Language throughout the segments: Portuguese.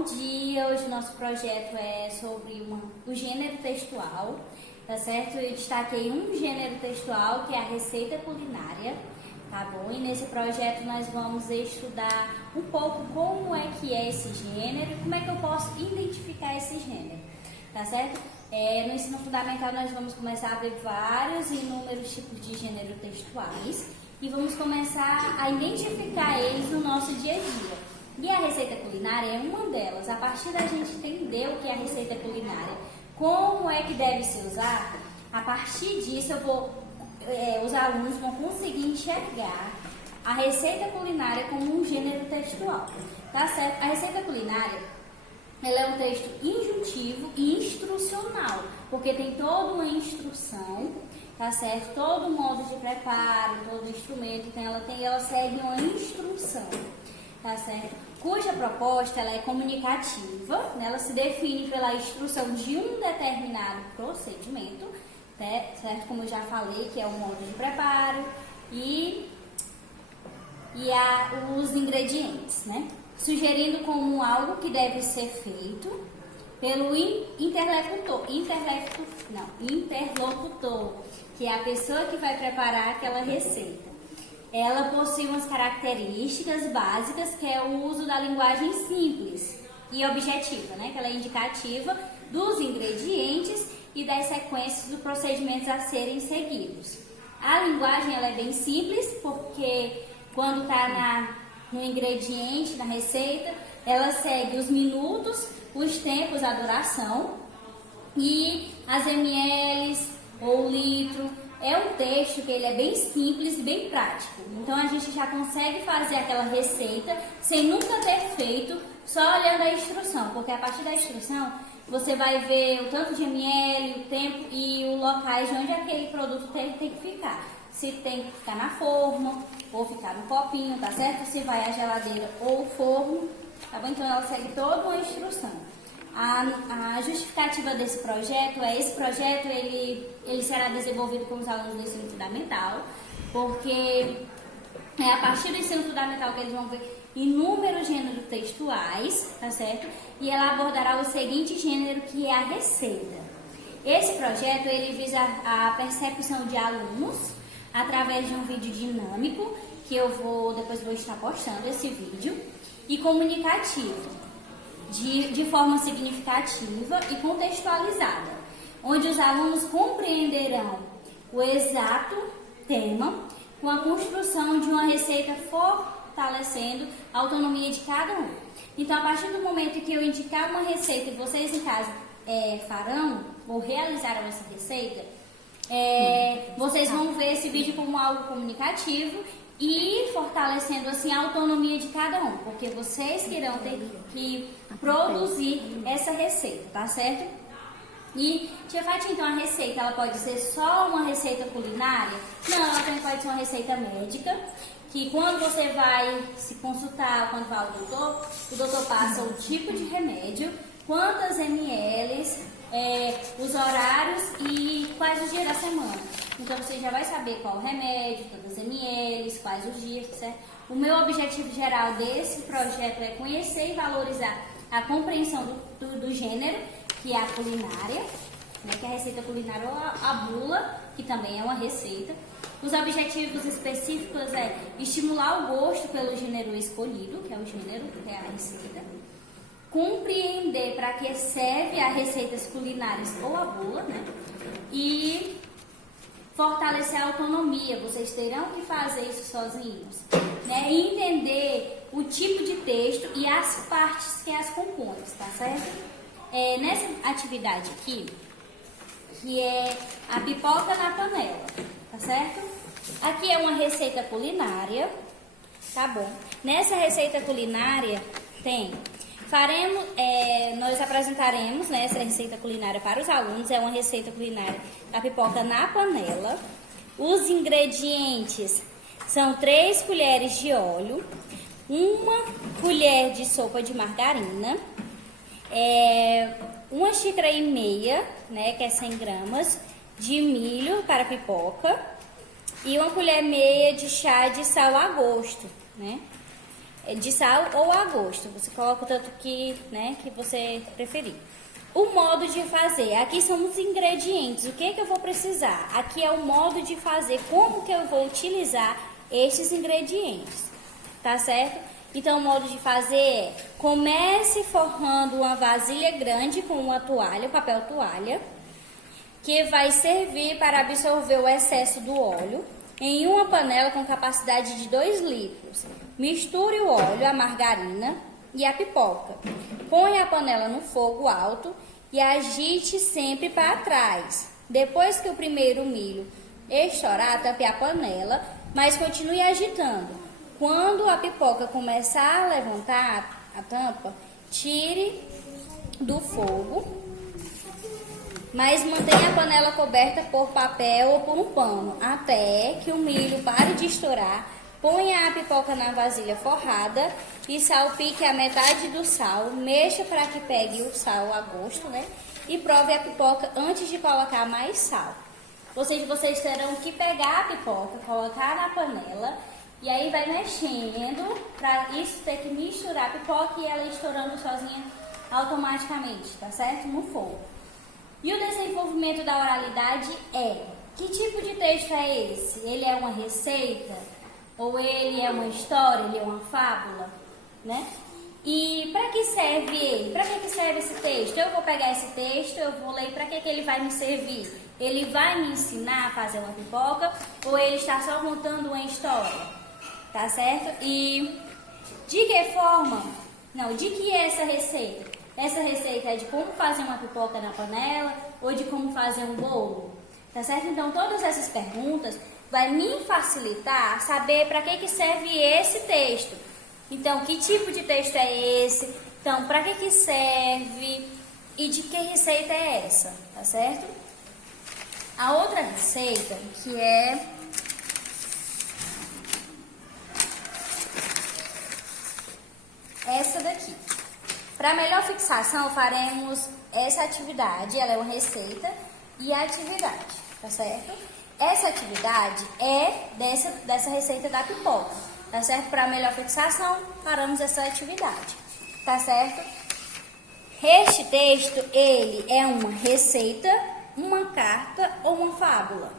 bom dia! Hoje o nosso projeto é sobre o gênero textual, tá certo? Eu destaquei um gênero textual que é a receita culinária, tá bom? E nesse projeto nós vamos estudar um pouco como é que é esse gênero e como é que eu posso identificar esse gênero, tá certo? No ensino fundamental nós vamos começar a ver vários e inúmeros tipos de gênero textuais e vamos começar a identificar eles no nosso dia a dia. E a receita culinária é uma delas. A partir da gente entender o que é a receita culinária, como é que deve se usar, a partir disso os alunos vão conseguir enxergar a receita culinária como um gênero textual, tá certo? A receita culinária, ela é um texto injuntivo e instrucional, porque tem toda uma instrução, tá certo? Todo o modo de preparo, todo o instrumento, então ela segue uma instrução, tá certo? Cuja proposta ela é comunicativa, né? Ela se define pela instrução de um determinado procedimento, né? Certo? Como eu já falei, que é o modo de preparo e os ingredientes, né? Sugerindo como algo que deve ser feito pelo interlocutor, que é a pessoa que vai preparar aquela receita. Ela possui umas características básicas, que é o uso da linguagem simples e objetiva, né? Que ela é indicativa dos ingredientes e das sequências dos procedimentos a serem seguidos. A linguagem ela é bem simples, porque quando está no ingrediente, na receita, ela segue os minutos, os tempos, a duração e as ml ou litro. É um texto que ele é bem simples e bem prático. Então a gente já consegue fazer aquela receita sem nunca ter feito, só olhando a instrução, porque a partir da instrução você vai ver o tanto de ml, o tempo e os locais de onde aquele produto tem que ficar. Se tem que ficar na forma ou ficar no copinho, tá certo? Se vai à geladeira ou forno, tá bom? Então ela segue toda uma instrução. A justificativa desse projeto esse projeto ele será desenvolvido com os alunos do ensino fundamental, porque é a partir do ensino fundamental que eles vão ver inúmeros gêneros textuais, tá certo? E ela abordará o seguinte gênero, que é a receita. Esse projeto ele visa a percepção de alunos através de um vídeo dinâmico, que depois vou estar postando esse vídeo, e comunicativo. De forma significativa e contextualizada, onde os alunos compreenderão o exato tema com a construção de uma receita fortalecendo a autonomia de cada um. Então, a partir do momento que eu indicar uma receita e vocês em casa farão ou realizarão essa receita, vocês vão ver esse vídeo como algo comunicativo e fortalecendo assim a autonomia de cada um, porque vocês que irão ter que produzir essa receita, tá certo? E, tia Fátima, então a receita ela pode ser só uma receita culinária? Não, ela também pode ser uma receita médica, que quando você vai se consultar, quando vai ao doutor, o doutor passa o tipo de remédio, quantas ml, os horários e quais os dias da semana. Então você já vai saber qual o remédio, quantas ml, quais os dias, certo? O meu objetivo geral desse projeto é conhecer e valorizar a compreensão do gênero, que é a culinária, né, que é a receita culinária ou a bula, que também é uma receita. Os objetivos específicos é estimular o gosto pelo gênero escolhido, que é o gênero, que é a receita. Compreender para que serve a receitas culinárias ou a bula, né? E fortalecer a autonomia, vocês terão que fazer isso sozinhos, né? E entender o tipo de texto e as partes que as compõem, tá certo? Nessa atividade aqui, que é a pipoca na panela, tá certo? Aqui é uma receita culinária, tá bom? Nessa receita culinária nós apresentaremos, né, essa receita culinária para os alunos. É uma receita culinária da pipoca na panela. Os ingredientes são 3 colheres de óleo, 1 colher de sopa de margarina, 1,5 xícaras, né, que é 100 gramas, de milho para pipoca e 1,5 colher de chá de sal a gosto, né? de sal ou a gosto. Você coloca o tanto que, né, que você preferir. O modo de fazer. Aqui são os ingredientes. O que eu vou precisar? Aqui é o modo de fazer. Como que eu vou utilizar estes ingredientes. Tá certo? Então, o modo de fazer é: comece forrando uma vasilha grande com uma toalha, papel toalha, que vai servir para absorver o excesso do óleo em uma panela com capacidade de 2 litros. Misture o óleo, a margarina e a pipoca. Ponha a panela no fogo alto e agite sempre para trás. Depois que o primeiro milho estourar, tampe a panela, mas continue agitando. Quando a pipoca começar a levantar a tampa, tire do fogo, mas mantenha a panela coberta por papel ou por um pano, até que o milho pare de estourar. Ponha a pipoca na vasilha forrada e salpique a metade do sal. Mexa para que pegue o sal a gosto, né? E prove a pipoca antes de colocar mais sal. Ou seja, vocês terão que pegar a pipoca, colocar na panela e aí vai mexendo para isso ter que misturar a pipoca e ela estourando sozinha automaticamente, tá certo? No fogo. E o desenvolvimento da oralidade é: que tipo de texto é esse? Ele é uma receita? Ou ele é uma história? Ele é uma fábula? Né? E para que serve ele? Para que serve esse texto? Eu vou pegar esse texto, eu vou ler, para que ele vai me servir? Ele vai me ensinar a fazer uma pipoca ou ele está só contando uma história? Tá certo? E de que forma? Não, de que é essa receita? Essa receita é de como fazer uma pipoca na panela ou de como fazer um bolo? Tá certo? Então, todas essas perguntas vai me facilitar saber para que serve esse texto. Então, que tipo de texto é esse? Então, para que serve? E de que receita é essa? Tá certo? A outra receita, que é essa daqui. Para melhor fixação, faremos essa atividade, ela é uma receita e a atividade, tá certo? Essa atividade é dessa receita da pipoca, tá certo? Para melhor fixação, faremos essa atividade, tá certo? Este texto, ele é uma receita, uma carta ou uma fábula.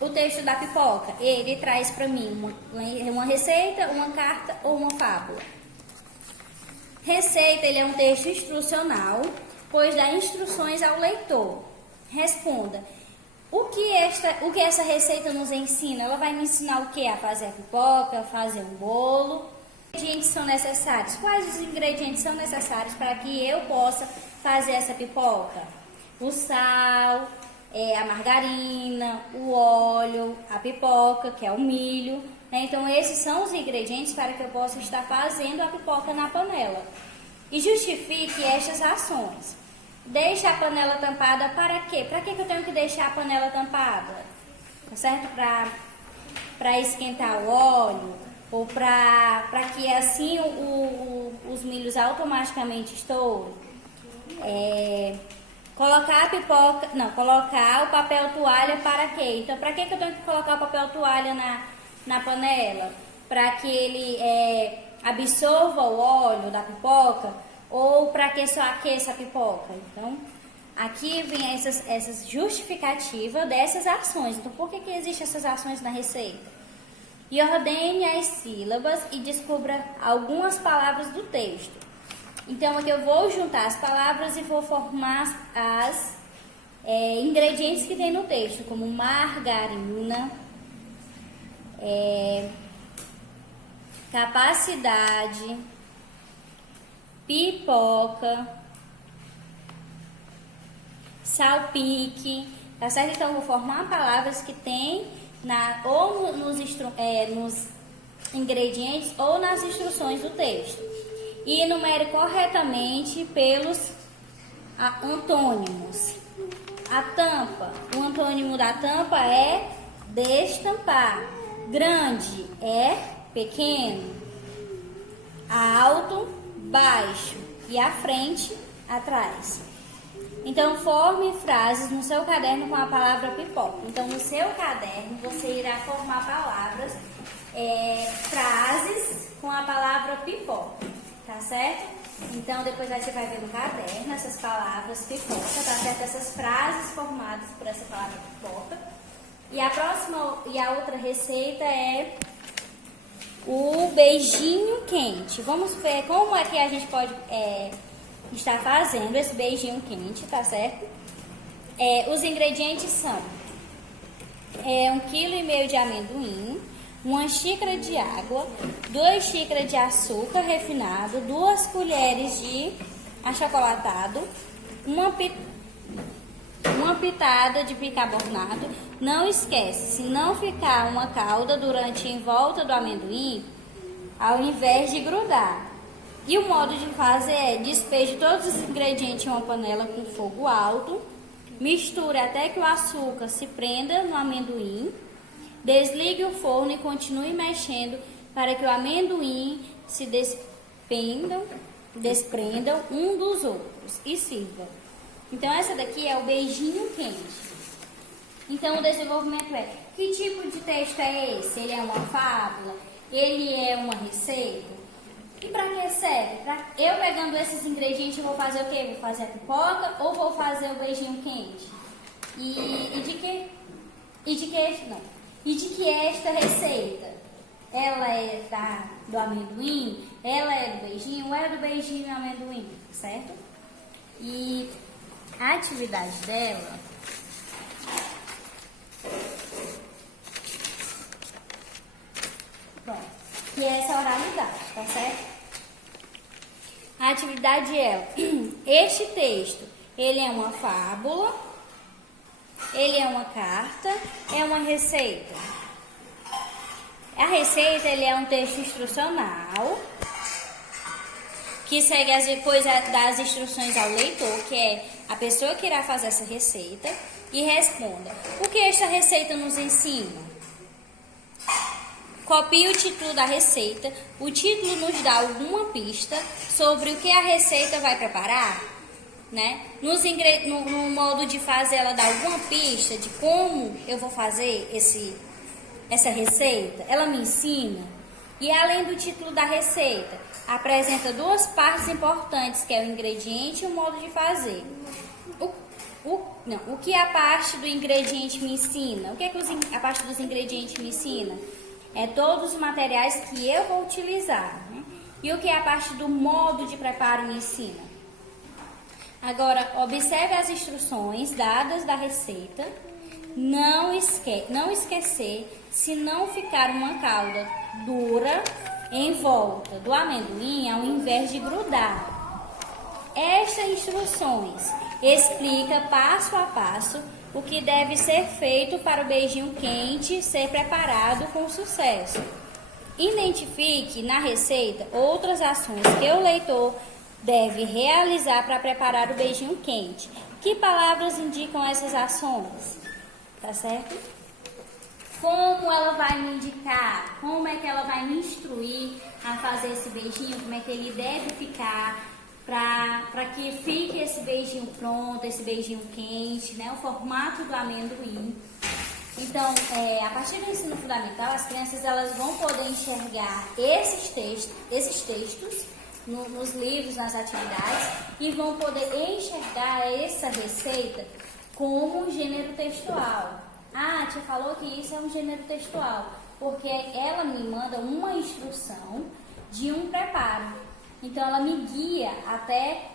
O texto da pipoca, ele traz para mim uma receita, uma carta ou uma fábula. Receita, ele é um texto instrucional, pois dá instruções ao leitor. Responda: o que essa receita nos ensina? Ela vai me ensinar o que? A fazer a pipoca, a fazer um bolo. Que ingredientes são necessários? Quais os ingredientes são necessários para que eu possa fazer essa pipoca? O sal, a margarina, o óleo, a pipoca, que é o milho. Então, esses são os ingredientes para que eu possa estar fazendo a pipoca na panela. E justifique estas ações. Deixe a panela tampada para quê? Para que eu tenho que deixar a panela tampada? Tá certo? Para esquentar o óleo ou para que assim os milhos automaticamente estourem. Colocar o papel toalha para quê? Então, para que eu tenho que colocar o papel toalha na panela? Para que ele absorva o óleo da pipoca ou para que só aqueça a pipoca? Então, aqui vem essas justificativas dessas ações. Então, por que existem essas ações na receita? E ordene as sílabas e descubra algumas palavras do texto. Então, aqui eu vou juntar as palavras e vou formar as ingredientes que tem no texto, como margarina, capacidade, pipoca, salpique, tá certo? Então, eu vou formar palavras que tem ou nos ingredientes ou nas instruções do texto. E enumere corretamente pelos antônimos. A tampa, o antônimo da tampa é destampar. Grande é pequeno. Alto, baixo. E à frente, atrás. Então, forme frases no seu caderno com a palavra pipoca. Então, no seu caderno, você irá formar palavras, frases com a palavra pipoca, tá certo? Então, depois a gente vai ver no caderno essas palavras pipoca, tá certo? Essas frases formadas por essa palavra pipoca. E a outra receita é o beijinho quente. Vamos ver como é que a gente pode estar fazendo esse beijinho quente, tá certo? Os ingredientes são 1,5 kg de amendoim, 1 xícara de água, 2 xícaras de açúcar refinado, 2 colheres de achocolatado, uma pitada de bicarbonato. Não esquece, se não ficar uma calda durante em volta do amendoim, ao invés de grudar. E o modo de fazer é: despeje todos os ingredientes em uma panela com fogo alto, misture até que o açúcar se prenda no amendoim, desligue o forno e continue mexendo para que o amendoim se desprendam um dos outros e sirva. Então essa daqui é o beijinho quente. Então o desenvolvimento é: que tipo de texto é esse? Ele é uma fábula? Ele é uma receita? E para que serve? Eu pegando esses ingredientes, eu vou fazer o quê? Vou fazer a pipoca ou vou fazer o beijinho quente? E de que esta receita? Ela é do amendoim? Ela é do beijinho? Ou é do beijinho e amendoim? Certo? E a atividade dela que é essa oralidade, tá certo? A atividade é: este texto, ele é uma fábula, ele é uma carta, é uma receita. A receita, ele é um texto instrucional que segue depois das instruções ao leitor, que é a pessoa que irá fazer essa receita, e responda: o que esta receita nos ensina? Copie o título da receita. O título nos dá alguma pista sobre o que a receita vai preparar, né? No modo de fazer, ela dá alguma pista de como eu vou fazer essa receita. Ela me ensina. E além do título da receita, apresenta duas partes importantes, que é o ingrediente e o modo de fazer. O que a parte do ingrediente me ensina? O que é que a parte dos ingredientes me ensina? É todos os materiais que eu vou utilizar, né? E o que a parte do modo de preparo me ensina? Agora, observe as instruções dadas da receita. Não esquecer, se não ficar uma calda dura em volta do amendoim, ao invés de grudar. Estas instruções explica passo a passo o que deve ser feito para o beijinho quente ser preparado com sucesso. Identifique na receita outras ações que o leitor deve realizar para preparar o beijinho quente. Que palavras indicam essas ações? Tá certo? Como ela vai me indicar? Como é que ela vai me instruir a fazer esse beijinho? Como é que ele deve ficar? Para que fique esse beijinho pronto, esse beijinho quente, né? O formato do amendoim. Então, a partir do ensino fundamental, as crianças elas vão poder enxergar esses textos nos livros, nas atividades, e vão poder enxergar essa receita como um gênero textual. Ah, a tia falou que isso é um gênero textual, porque ela me manda uma instrução de um preparo. Então, ela me guia até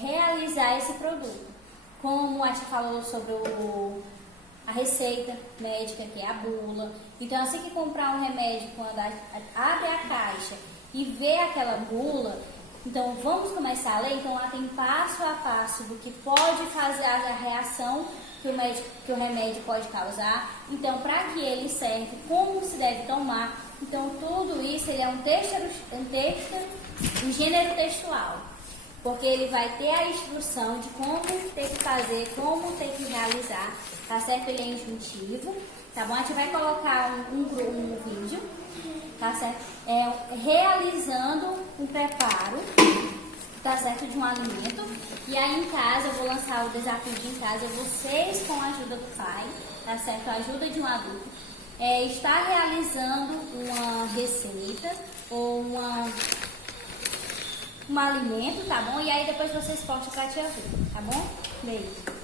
realizar esse produto. Como a gente falou sobre a receita médica, que é a bula. Então, assim que comprar um remédio, quando abre a caixa e vê aquela bula, então vamos começar a ler. Então, lá tem passo a passo do que pode fazer a reação que o remédio pode causar. Então, para que ele serve, como se deve tomar. Então, tudo isso ele é um texto em gênero textual, porque ele vai ter a instrução de como ter que fazer, como ter que realizar, tá certo? Ele é injuntivo, tá bom? A gente vai colocar um vídeo, tá certo? Realizando um preparo, tá certo? De um alimento. E aí em casa, eu vou lançar o desafio de em casa, vocês com a ajuda do pai, tá certo? A ajuda de um adulto, está realizando uma receita ou um alimento, tá bom? E aí depois vocês postam pra tia ver, tá bom? Beijo.